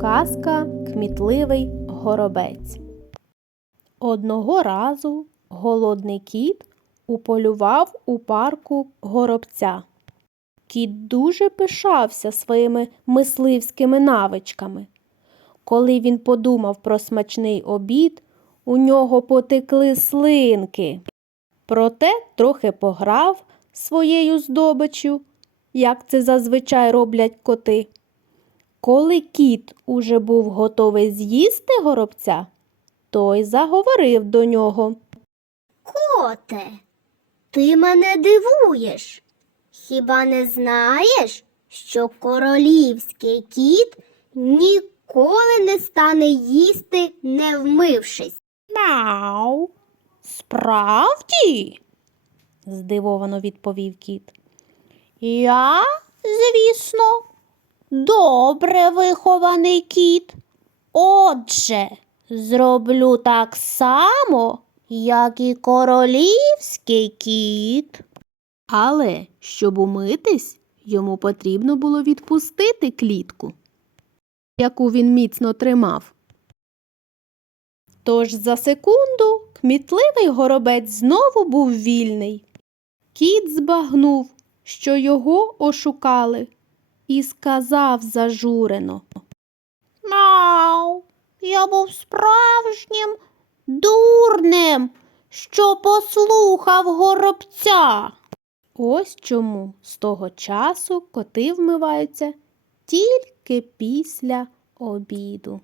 Казка Кмітливий горобець. Одного разу голодний кіт уполював у парку горобця. Кіт дуже пишався своїми мисливськими навичками. Коли він подумав про смачний обід, у нього потекли слинки. Проте трохи пограв своєю здобиччю, як це зазвичай роблять коти. Коли кіт уже був готовий з'їсти горобця, той заговорив до нього. Коте, ти мене дивуєш. Хіба не знаєш, що королівський кіт ніколи не стане їсти, не вмившись? Мяу. Справді? здивовано відповів кіт. Я, звісно, добре вихований кіт. Отже, зроблю так само, як і королівський кіт. Але щоб умитись, йому потрібно було відпустити клітку, яку він міцно тримав. Тож за секунду кмітливий горобець знову був вільний. Кіт збагнув, що його ошукали, і сказав зажурено. Мау, я був справжнім дурнем, що послухав горобця. Ось чому з того часу коти вмиваються тільки після обіду.